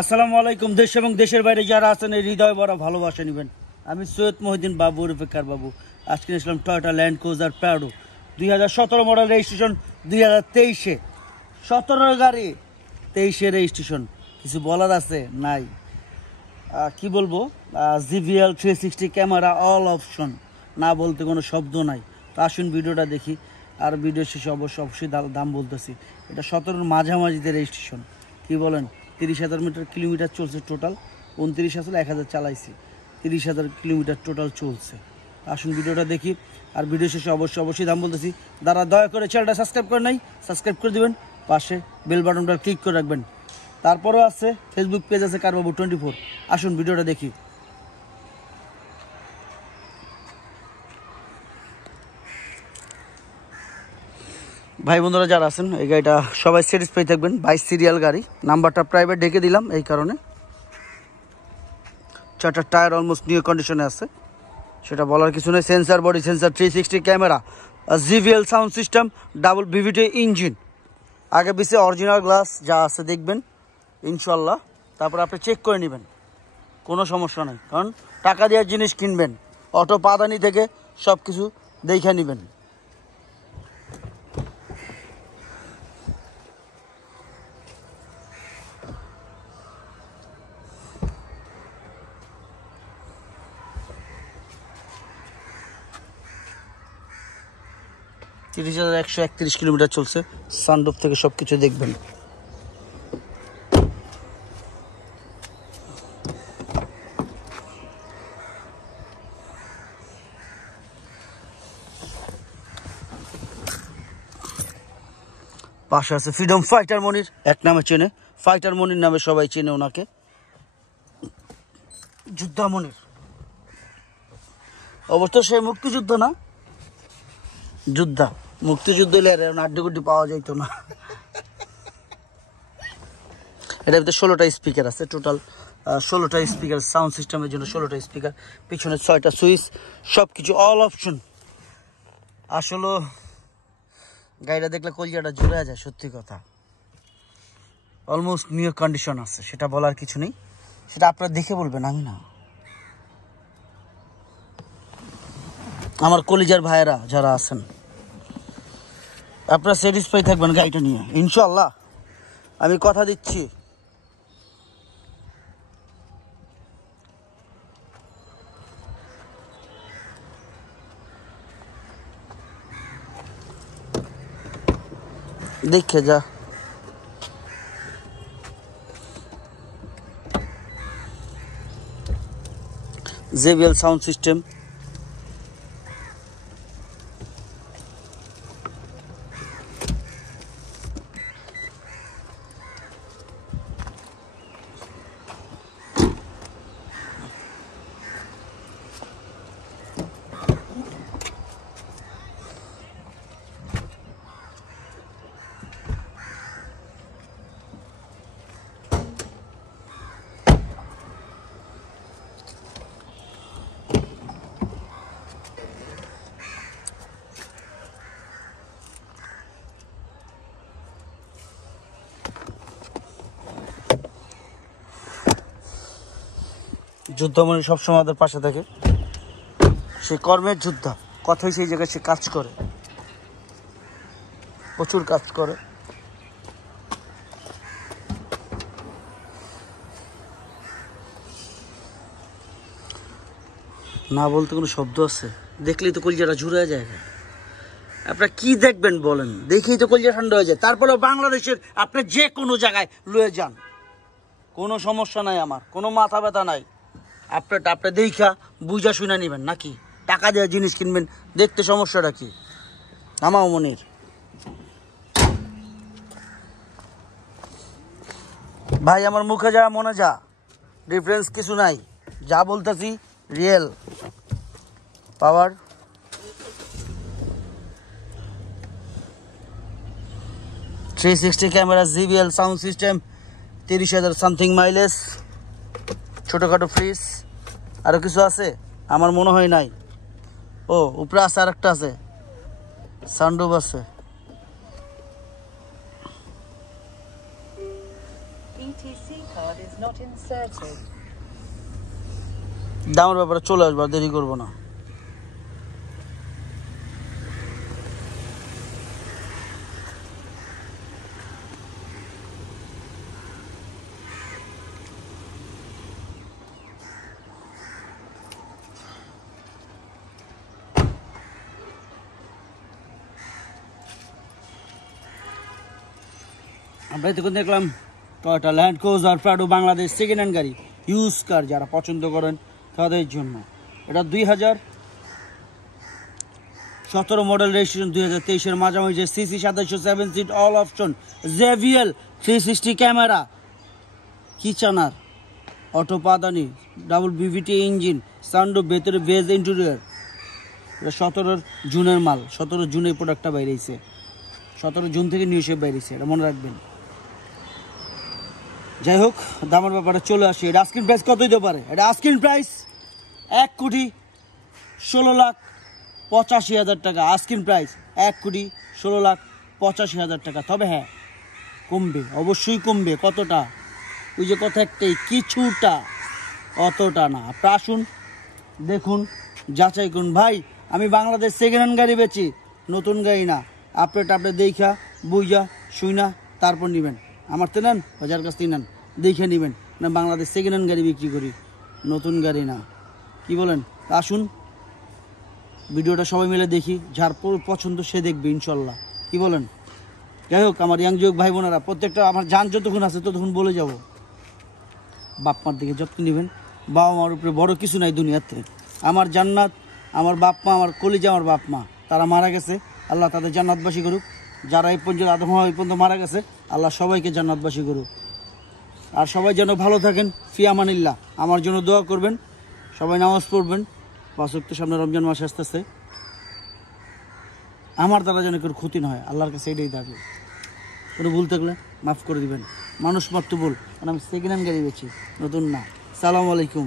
আসসালামু আলাইকুম। দেশ এবং দেশের বাইরে যারা আছেন এই হৃদয় বড় ভালোবাসা নেবেন। আমি সৈয়দ মহিউদ্দিন বাবু রফিকার বাবু। আজকে এসলাম Toyota Land Cruiser Prado 2017 model, registration 2023-এ। 17 গাড়ি, 23-এ রেজিস্ট্রেশন। কিছু বলার আছে? নাই। কি বলবো, জিভিএল 360 ক্যামেরা, অল অপশন, না বলতে কোনো শব্দ নাই। তো আসুন ভিডিওটা দেখি, আর ভিডিও শেষে অবশ্যই দাম বলতেছি। এটা 17-র মাঝামাঝিতে রেজিস্ট্রেশন। কি বলেন? 30,000 কিলোমিটার চলছে টোটাল। 29,000 1000 চালাইছি, 30,000 কিলোমিটার টোটাল চলছে। আসুন ভিডিওটা দেখি, আর ভিডিও শেষে অবশ্যই দাম বলতেছি। যারা দয়া করে চ্যানেলটা সাবস্ক্রাইব করে নাই, সাবস্ক্রাইব করে দিবেন, পাশে বেল বাটনটা ক্লিক করে রাখবেন। তারপরেও আছে ফেসবুক পেজ আছে কারবাবু 24। আসুন ভিডিওটা দেখি। ভাই বন্ধুরা যারা আছেন, এই গাড়িটা সবাই স্যাটিসফাই থাকবেন। 22 সিরিয়াল গাড়ি, নাম্বারটা প্রাইভেট ঢেকে দিলাম এই কারণে। 4টা টায়ার অলমোস্ট নিউ কন্ডিশনে আছে, সেটা বলার কিছু নেই। Sensor body, sensor 360 camera, JBL sound system, double VVT engine, আগে পিছে অরিজিনাল গ্লাস যা আছে দেখবেন ইনশাল্লাহ। তারপর আপনি চেক করে নেবেন, কোনো সমস্যা নেই। কারণ টাকা দেওয়ার জিনিস কিনবেন, অটো পাদানি থেকে সব কিছু দেখে নেবেন। তিরিশ 131 কিলোমিটার চলছে। সানরুফ থেকে সব কিছু দেখবেন। পাশে আছে ফ্রিডম ফাইটার মনির, এক নামে চেনে, ফাইটার মনির নামে সবাই চেনে ওনাকে। যোদ্ধা মনির অবশ্য সে মুক্তিযুদ্ধ না, যোদ্ধা। মুক্তিযুদ্ধ হলে আড্ডি পাওয়া যাইত না। এটার ভিতরে 16টা স্পিকার আছে, টোটাল 16টা স্পিকার। সাউন্ড সিস্টেমের জন্য 16টা স্পিকার, পিছনে 6টা সুইচ, সব কিছু অল অপশন। আসলে গাড়িটা দেখলে কলজাটা জুড়ে যায়, সত্যি কথা। অলমোস্ট নিউ কন্ডিশন আছে, সেটা বলার কিছু নেই, সেটা আপনারা দেখে বলবেন, আমি না। আমার কলিজার ভাইয়েরা যারা আছেন, আপনারা স্যাটিসফাই থাকবেন গাড়িটা নিয়ে ইনশাল্লাহ, আমি কথা দিচ্ছি। দেখে যা। JBL সাউন্ড সিস্টেম, যুদ্ধমণি সবসময় আমাদের পাশে থাকে। সে কর্মের যোদ্ধা, কথাই সেই জায়গায় সে কাজ করে, প্রচুর কাজ করে। না বলতে কোনো শব্দ আছে? দেখলেই তো কলজাটা ঝুরে যায়। আপনারা কি দেখবেন বলেন? দেখেই তো কলজা ঠান্ডা হয়ে যায়। তারপরেও বাংলাদেশের আপনি যে কোনো জায়গায় লয়ে যান, কোনো সমস্যা নাই, আমার কোনো মাথা ব্যথা নাই। আপনি দেখা বুঝা শুনে নেবেন, নাকি টাকা দেওয়া জিনিস কিনবেন, দেখতে সমস্যাটা কি? আমার মনির ভাই, আমার মুখে যা মনে যা, ডিফারেন্স কিছু নাই। যা বলতেছি real power. Camera, GBL sound system, 30,000 something mileage, ছোটোখাটো ফ্রিজ। আরও কিছু আছে আমার মনে হয় নাই। ও উপরে আছে, আর একটা আছে, সানরুফ আছে। ETC card is not inserted. দামের ব্যাপারে চলে আসবো, দেরি করবো না। আমরা তখন দেখলাম Toyota Land Cruiser Prado Bangladesh second hand গাড়ি, ইউজ কার যারা পছন্দ করেন তাদের জন্য। এটা 2017 মডেল, রেজিস্ট্রেশন 2023-এর মাঝামাঝি, CC 2700, 7 seat, all option, JBL 360 camera, কিচানার, অটো পাদানি, ডাবল বিভিটি ইঞ্জিন, সানরুফ, ভেতরে ভেজ ইন্টেরিয়র। এটা 17 জুনের মাল, 17 জুনে এই প্রোডাক্টটা বাইরেছে, 17 জুন থেকে নিউ শেপ বাইরেছে, এটা মনে রাখবেন। যাই হোক, দামের ব্যাপারে চলে আসি। এটা আস্কিং প্রাইস কত দিতে পারে? এটা আস্কিং প্রাইস 1,16,85,000 টাকা। আস্কিং প্রাইস 1,16,85,000 টাকা। তবে হ্যাঁ, কমবে, অবশ্যই কমবে। কতটা? ওই যে কথা একটাই, কিছুটা, অতটা না। আপনারা আসুন, দেখুন, যাচাই করুন। ভাই, আমি বাংলাদেশ সেকেন্ড হ্যান্ড গাড়ি বেচি, নতুন গাড়ি না। আপনি দেখা বুঝা শুইনা তারপর নেবেন। আমার তো নেন, বাজার কাছ থেকে নেন, দেখে নেবেন। না, বাংলাদেশ সেকেন্ড হ্যান্ড গাড়ি বিক্রি করি, নতুন গাড়ি না। কি বলেন? আসুন, ভিডিওটা সবাই মিলে দেখি, যার পছন্দ সে দেখবে ইনশাল্লাহ। কি বলেন? যাই হোক, আমার ইয়াং যুবক ভাই বোনেরা, প্রত্যেকটা আমার জান যতক্ষণ আছে ততক্ষণ বলে যাব, বাপ মার দিকে যত্ন নেবেন। বাবা মার উপরে বড় কিছু নাই দুনিয়াতে। আমার জান্নাত, আমার বাপ মা, আমার কলিজা, আমার বাপ মা, তারা মারা গেছে, আল্লাহ তাদের জান্নাতবাসী করুক। যারা এই পর্যন্ত আদম হওয়া এই পর্যন্ত মারা গেছে, আল্লাহ সবাইকে জান্নাতবাসী করুক। আর সবাই যেন ভালো থাকেন, ফি আমানিল্লাহ। আমার জন্য দোয়া করবেন, সবাই নামাজ পড়বেন। 5 ওয়াক্ত সামনে রমজান মাস আসতেছে, আমার দ্বারা যেন কোনো ক্ষতি না হয়, আল্লাহর কাছে এটাই দাবি। কোনো ভুল থাকলে মাফ করে দিবেন। মানুষ মাত্র ভুল, কারণ আমি সেকেন্ড হ্যান্ড গাড়ি বেচি, নতুন না। সালাম আলাইকুম।